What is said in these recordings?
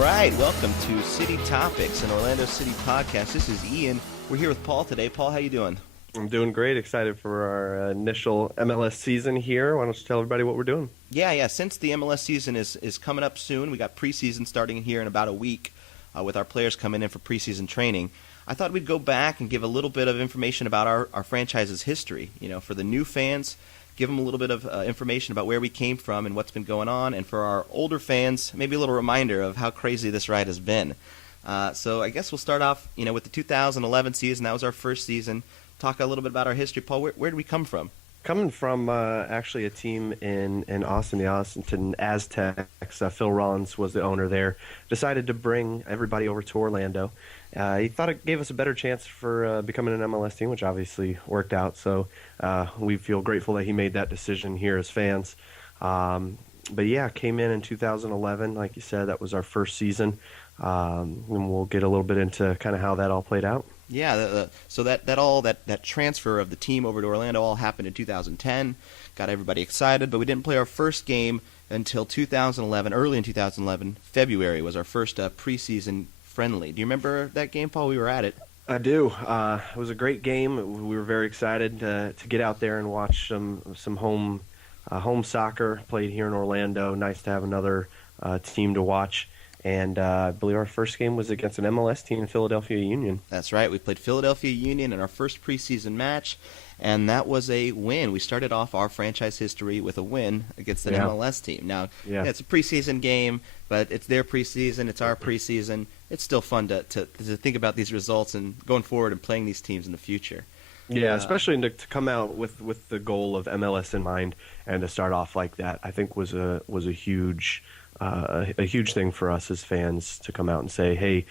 right, welcome to City Topics, an Orlando City podcast. This is Ian. We're here with Paul today. Paul, how you doing? I'm doing great. Excited for our initial MLS season here. Why don't you tell everybody what we're doing? Yeah. Since the MLS season is coming up soon, we got preseason starting here in about a week with our players coming in for preseason training. I thought we'd go back and give a little bit of information about our franchise's history. You know, for the new fans, give them a little bit of information about where we came from and what's been going on. And for our older fans, maybe a little reminder of how crazy this ride has been. So I guess we'll start off, with the 2011 season. That was our first season. Talk a little bit about our history. Paul, where did we come from? Coming from actually a team in Austin, the Austin Aztecs. Phil Rollins was the owner there. Decided to bring everybody over to Orlando. He thought it gave us a better chance for becoming an MLS team, which obviously worked out. So we feel grateful that he made that decision here as fans. But yeah, came in 2011. Like you said, that was our first season. And we'll get a little bit into kind of how that all played out. Yeah, so that transfer of the team over to Orlando all happened in 2010. Got everybody excited, but we didn't play our first game until 2011. Early in 2011, February was our first preseason friendly. Do you remember that game, Paul? We were at it. I do. It was a great game. We were very excited to get out there and watch some home soccer played here in Orlando. Nice to have another team to watch. And I believe our first game was against an MLS team in Philadelphia Union. That's right. We played Philadelphia Union in our first preseason match, and that was a win. We started off our franchise history with a win against an MLS team. Now, it's a preseason game, but it's their preseason. It's our preseason. It's still fun to think about these results and going forward and playing these teams in the future. Yeah, especially to come out with the goal of MLS in mind and to start off like that, I think was a huge thing for us as fans to come out and say, hey,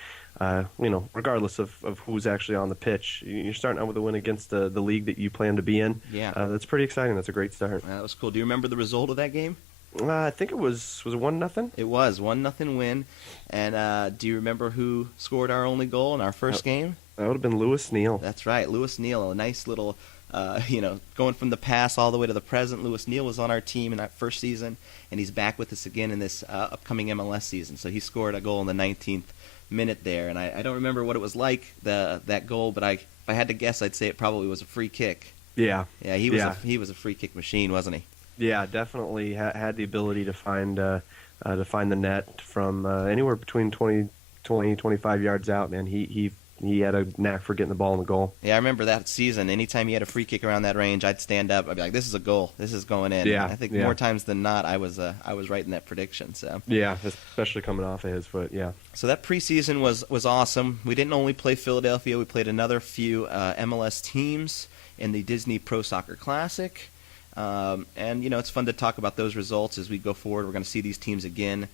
regardless of who's actually on the pitch, you're starting out with a win against the league that you plan to be in. Yeah, that's pretty exciting. That's a great start. That was cool. Do you remember the result of that game? I think it was 1-0. It was 1-0 win. And do you remember who scored our only goal in our first game? That would have been Lewis Neal. That's right, Lewis Neal. A nice little, going from the past all the way to the present. Lewis Neal was on our team in that first season, and he's back with us again in this upcoming MLS season. So he scored a goal in the 19th minute there, and I don't remember what it was like, that goal, but if I had to guess, I'd say it probably was a free kick. Yeah. Yeah, he was a free kick machine, wasn't he? Yeah, definitely had the ability to find the net from anywhere between 20, 25 yards out, man. He had a knack for getting the ball in the goal. Yeah, I remember that season. Anytime he had a free kick around that range, I'd stand up. I'd be like, "This is a goal. This is going in." Yeah, and I think more times than not, I was right in that prediction. So yeah, especially coming off of his foot. Yeah. So that preseason was awesome. We didn't only play Philadelphia. We played another few MLS teams in the Disney Pro Soccer Classic. And it's fun to talk about those results as we go forward. We're going to see these teams again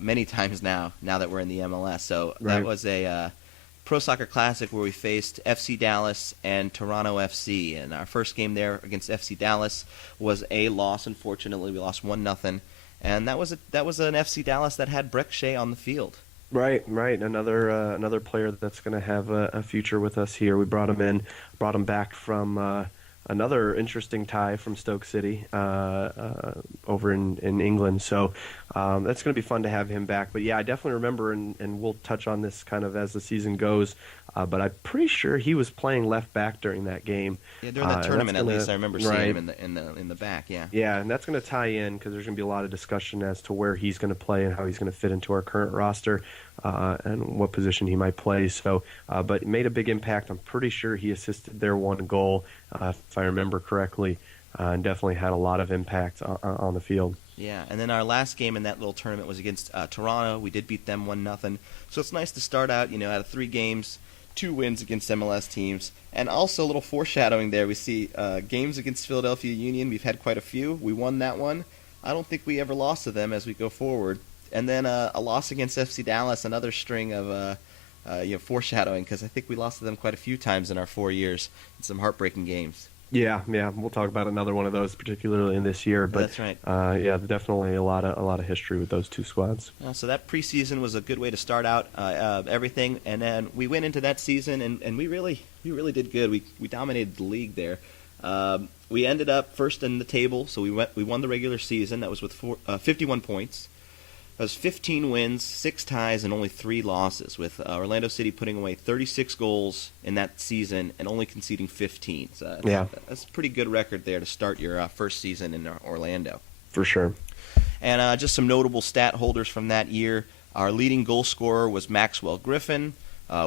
many times now that we're in the MLS. So that was a Pro Soccer Classic where we faced FC Dallas and Toronto FC. And our first game there against FC Dallas was a loss. Unfortunately, we lost 1-0. And that was an FC Dallas that had Breck Shea on the field. Right. Another player that's going to have a future with us here. We brought him back from another interesting tie from Stoke City over in England. So that's going to be fun to have him back. But, yeah, I definitely remember, and we'll touch on this kind of as the season goes, but I'm pretty sure he was playing left back during that game. Yeah, during that tournament at least. I remember seeing him in the back, yeah. Yeah, and that's going to tie in because there's going to be a lot of discussion as to where he's going to play and how he's going to fit into our current roster and what position he might play. So, but made a big impact. I'm pretty sure he assisted their one goal, if I remember correctly, and definitely had a lot of impact on the field. Yeah, and then our last game in that little tournament was against Toronto. We did beat them 1-0. So it's nice to start out, out of 3 games, 2 wins against MLS teams. And also a little foreshadowing there. We see games against Philadelphia Union. We've had quite a few. We won that one. I don't think we ever lost to them as we go forward. And then a loss against FC Dallas, another string of foreshadowing, because I think we lost to them quite a few times in our 4 years in some heartbreaking games. Yeah, we'll talk about another one of those, particularly in this year. But that's right. Definitely a lot of history with those two squads. So that preseason was a good way to start out everything, and then we went into that season and we really did good. We dominated the league there. We ended up first in the table, so we won the regular season. That was with 51 points. It was 15 wins, 6 ties, and only 3 losses, with Orlando City putting away 36 goals in that season and only conceding 15. So that's a pretty good record there to start your first season in Orlando. For sure. And just some notable stat holders from that year. Our leading goal scorer was Maxwell Griffin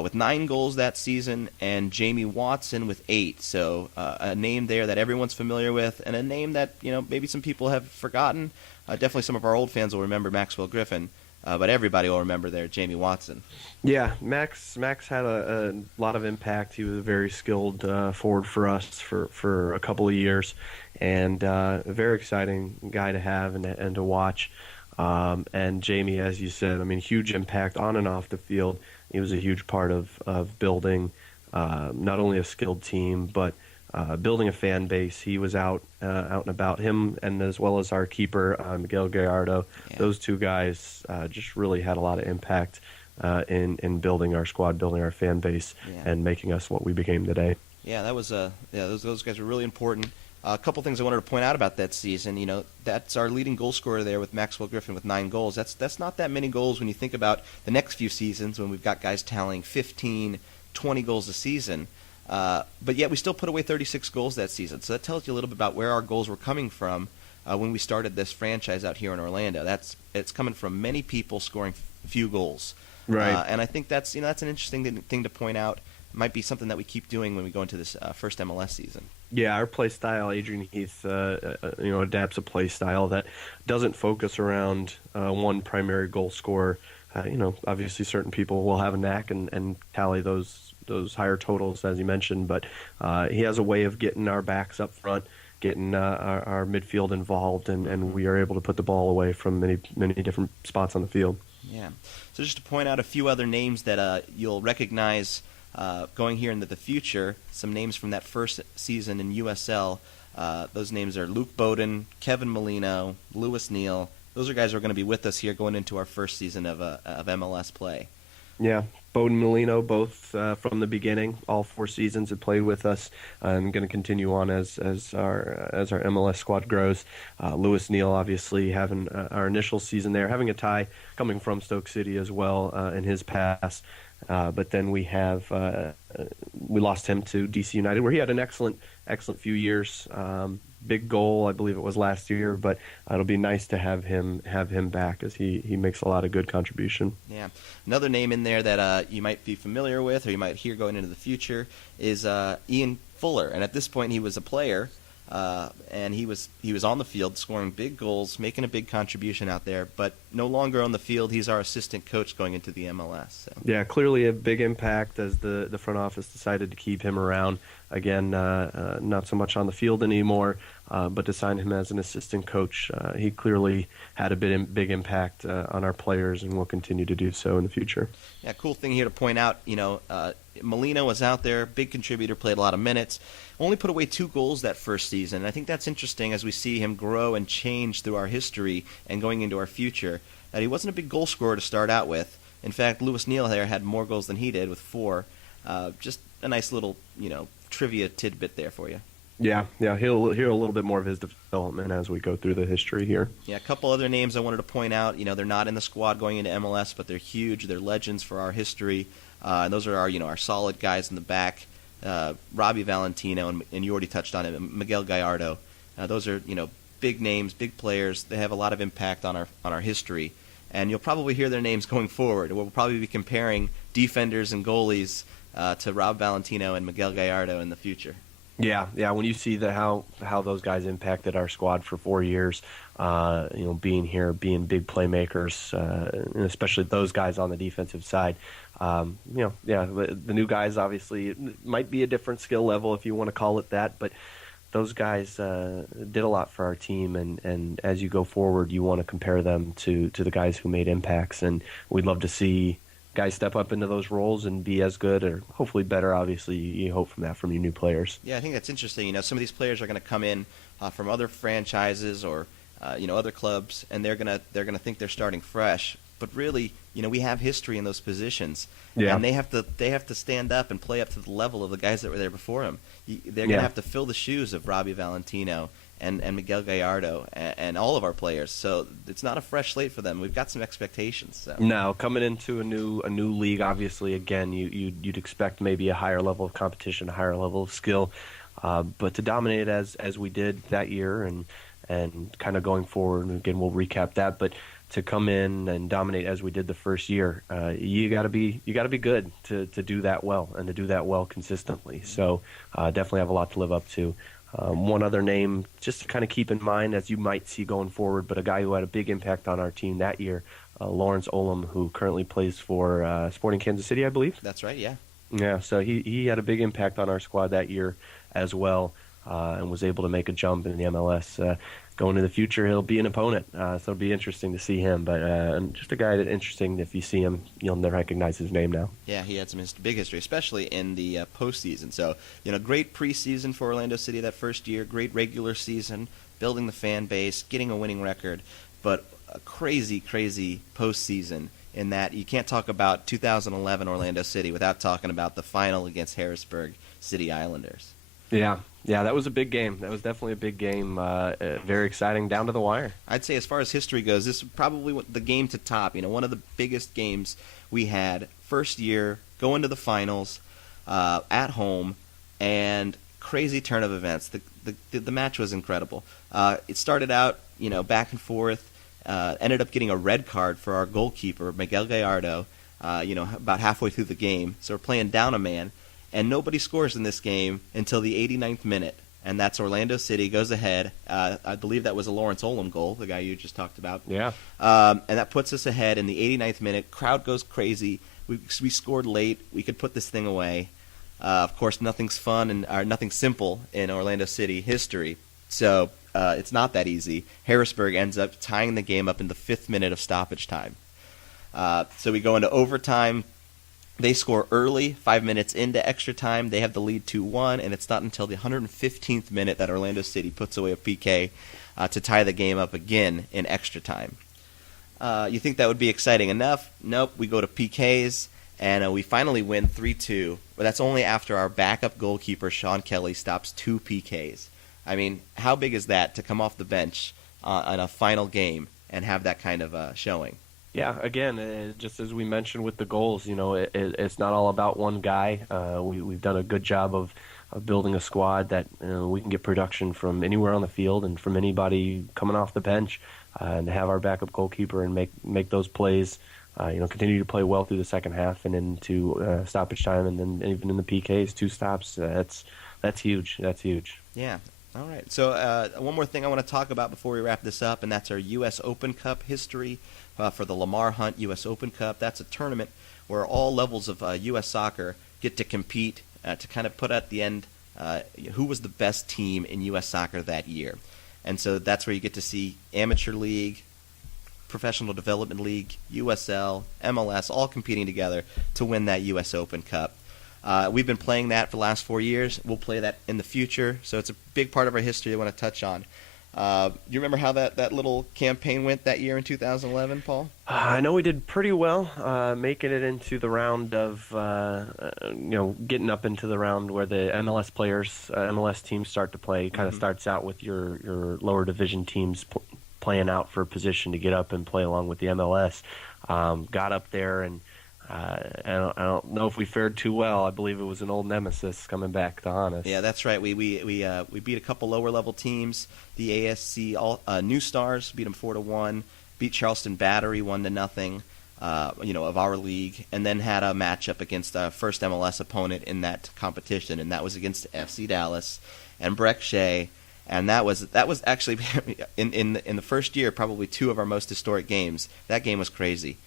with 9 goals that season, and Jamie Watson with 8. So a name there that everyone's familiar with, and a name that maybe some people have forgotten. Definitely some of our old fans will remember Maxwell Griffin, but everybody will remember there Jamie Watson. Yeah, Max had a lot of impact. He was a very skilled forward for us for a couple of years, and a very exciting guy to have and to watch. And Jamie, as you said, I mean, huge impact on and off the field. He was a huge part of building not only a skilled team, but building a fan base. He was out and about, him, and as well as our keeper, Miguel Gallardo. Yeah. Those two guys just really had a lot of impact in building our squad, building our fan base, and making us what we became today. Yeah, that was those guys were really important. A couple things I wanted to point out about that season. That's our leading goal scorer there with Maxwell Griffin with 9 goals. That's not that many goals when you think about the next few seasons when we've got guys tallying 15, 20 goals a season. But yet we still put away 36 goals that season. So that tells you a little bit about where our goals were coming from when we started this franchise out here in Orlando. It's coming from many people scoring few goals. Right. And I think that's an interesting thing to point out. It might be something that we keep doing when we go into this first MLS season. Yeah, our play style, Adrian Heath, adapts a play style that doesn't focus around one primary goal scorer. Obviously certain people will have a knack and tally those higher totals, as you mentioned, but he has a way of getting our backs up front, getting our midfield involved, and we are able to put the ball away from many different spots on the field. Yeah. So just to point out a few other names that you'll recognize going here into the future, some names from that first season in USL. Those names are Luke Bowden, Kevin Molino, Lewis Neal. Those are guys who are going to be with us here going into our first season of MLS play. Yeah, Bowden, Molino, both from the beginning, all 4 seasons have played with us, and going to continue on as our MLS squad grows. Lewis Neal, obviously, having our initial season there, having a tie coming from Stoke City as well in his past. But then we lost him to DC United, where he had an excellent few years. Big goal, I believe it was last year, but it'll be nice to have him back, as he makes a lot of good contribution. Yeah, another name in there that you might be familiar with, or you might hear going into the future, is Ian Fuller. And at this point, he was a player. And he was on the field scoring big goals, making a big contribution out there, but no longer on the field. He's our assistant coach going into the MLS. So. Yeah, clearly a big impact as the front office decided to keep him around. Again, not so much on the field anymore, but to sign him as an assistant coach. He clearly had a big impact on our players and will continue to do so in the future. Yeah, cool thing here to point out, Molino was out there, big contributor, played a lot of minutes, only put away 2 goals that first season. And I think that's interesting as we see him grow and change through our history and going into our future, that he wasn't a big goal scorer to start out with. In fact, Lewis Neal there had more goals than he did with 4. Just a nice little, trivia tidbit there for you. Yeah, he'll hear a little bit more of his development as we go through the history here. Yeah, a couple other names I wanted to point out. They're not in the squad going into MLS, but they're huge. They're legends for our history. And those are our solid guys in the back. Robbie Valentino, and you already touched on it, Miguel Gallardo. Those are big names, big players. They have a lot of impact on our history, and you'll probably hear their names going forward. We'll probably be comparing defenders and goalies to Rob Valentino and Miguel Gallardo in the future. Yeah. When you see how those guys impacted our squad for 4 years, being here, being big playmakers, and especially those guys on the defensive side. The new guys obviously it might be a different skill level if you want to call it that, but those guys did a lot for our team, and as you go forward, you want to compare them to the guys who made impacts, and we'd love to see guys step up into those roles and be as good or hopefully better. Obviously, you hope from that from your new players. Yeah, I think that's interesting. Some of these players are going to come in from other franchises or other clubs, and they're going to think they're starting fresh. But really, we have history in those positions, and they have to stand up and play up to the level of the guys that were there before them. They're going to have to fill the shoes of Robbie Valentino and Miguel Gallardo and all of our players. So it's not a fresh slate for them. We've got some expectations. So. Now, coming into a new league, obviously, again, you'd expect maybe a higher level of competition, a higher level of skill, but to dominate as we did that year and kind of going forward, and again, we'll recap that, but to come in and dominate as we did the first year, you got to be good to do that well and to do that well consistently. So definitely have a lot to live up to. One other name just to kind of keep in mind as you might see going forward, but a guy who had a big impact on our team that year, Lawrence Olam, who currently plays for Sporting Kansas City, I believe. That's right, yeah. Yeah, so he had a big impact on our squad that year as well, and was able to make a jump in the MLS. Going into the future, he'll be an opponent, so it'll be interesting to see him. But just a guy that interesting. If you see him, you'll never recognize his name now. Yeah, he had some big history, especially in the postseason. So, great preseason for Orlando City that first year, great regular season, building the fan base, getting a winning record, but a crazy, crazy postseason in that you can't talk about 2011 Orlando City without talking about the final against Harrisburg City Islanders. Yeah, that was a big game. That was definitely a big game. Very exciting, down to the wire. I'd say as far as history goes, this is probably the game to top. One of the biggest games we had. First year, going to the finals at home, and crazy turn of events. The match was incredible. It started out, back and forth. Ended up getting a red card for our goalkeeper, Miguel Gallardo, about halfway through the game. So we're playing down a man. And nobody scores in this game until the 89th minute, and that's Orlando City goes ahead. I believe that was a Lawrence Olam goal, the guy you just talked about. Yeah. And that puts us ahead in the 89th minute. Crowd goes crazy. We scored late. We could put this thing away. Of course, nothing's fun or nothing simple in Orlando City history, so it's not that easy. Harrisburg ends up tying the game up in the 5th minute of stoppage time. So we go into overtime. They score early, 5 minutes into extra time. They have the lead 2-1, and it's not until the 115th minute that Orlando City puts away a PK to tie the game up again in extra time. You think that would be exciting enough? Nope. We go to PKs, and we finally win 3-2. But that's only after our backup goalkeeper, Sean Kelly, stops 2 PKs. I mean, how big is that to come off the bench on a final game and have that kind of showing? Yeah, again, just as we mentioned with the goals, it's not all about one guy. We've done a good job of building a squad that we can get production from anywhere on the field and from anybody coming off the bench, and to have our backup goalkeeper and make those plays, continue to play well through the second half and into stoppage time, and then even in the PKs, 2 stops. That's huge. That's huge. Yeah. All right. So one more thing I want to talk about before we wrap this up, and that's our U.S. Open Cup history. For the Lamar Hunt U.S. Open Cup. That's a tournament where all levels of U.S. soccer get to compete to kind of put at the end who was the best team in U.S. soccer that year. And so that's where you get to see Amateur League, Professional Development League, USL, MLS, all competing together to win that U.S. Open Cup. We've been playing that for the last 4 years. We'll play that in the future, so it's a big part of our history I want to touch on. You remember how that little campaign went that year in 2011, Paul? I know we did pretty well, making it into the round of, getting up into the round where the MLS players, MLS teams start to play. Kind of starts out with your lower division teams playing out for a position to get up and play along with the MLS. Got up there and I don't know if we fared too well. I believe it was an old nemesis coming back to haunt us. Yeah, that's right. We beat a couple lower level teams. The ASC New Stars beat them 4-1. Beat Charleston Battery 1-0. Of our league, and then had a matchup against our first MLS opponent in that competition, and that was against FC Dallas and Breck Shea. And that was actually in the first year probably 2 of our most historic games. That game was crazy.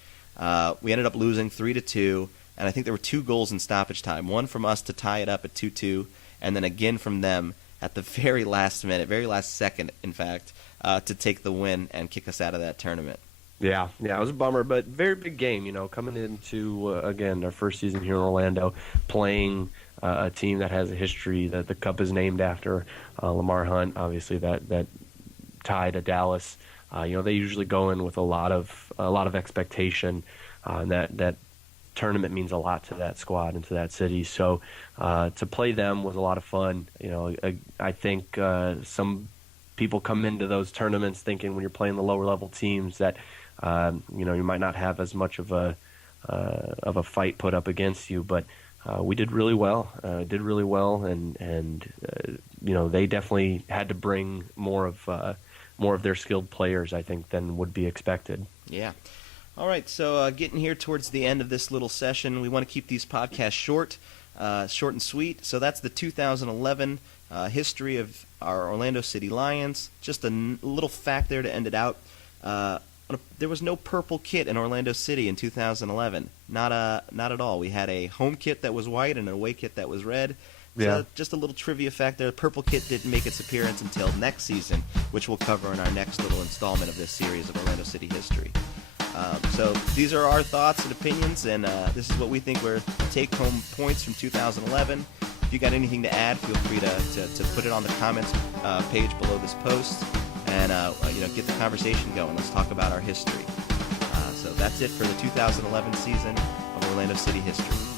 We ended up losing 3-2, and I think there were 2 goals in stoppage time. One from us to tie it up at 2-2, and then again from them at the very last minute, very last second, in fact, to take the win and kick us out of that tournament. Yeah, it was a bummer, but very big game, coming into, again, our first season here in Orlando, playing a team that has a history that the Cup is named after. Lamar Hunt, obviously, that tie to Dallas. They usually go in with a lot of expectation, and that tournament means a lot to that squad and to that city. So to play them was a lot of fun. I think some people come into those tournaments thinking when you're playing the lower level teams that you might not have as much of a fight put up against you, but we did really well. And they definitely had to bring more of their skilled players, I think, than would be expected. Yeah. All right, so getting here towards the end of this little session, we want to keep these podcasts short and sweet. So that's the 2011 history of our Orlando City Lions. Just a little fact there to end it out. There was no purple kit in Orlando City in 2011. Not at all. We had a home kit that was white and an away kit that was red. So Yeah. just a little trivia fact there. The purple kit didn't make its appearance until next season, which we'll cover in our next little installment of this series of Orlando City history. So these are our thoughts and opinions, and this is what we think were take-home points from 2011. If you got anything to add, feel free to put it on the comments page below this post, and get the conversation going. Let's talk about our history. So that's it for the 2011 season of Orlando City history.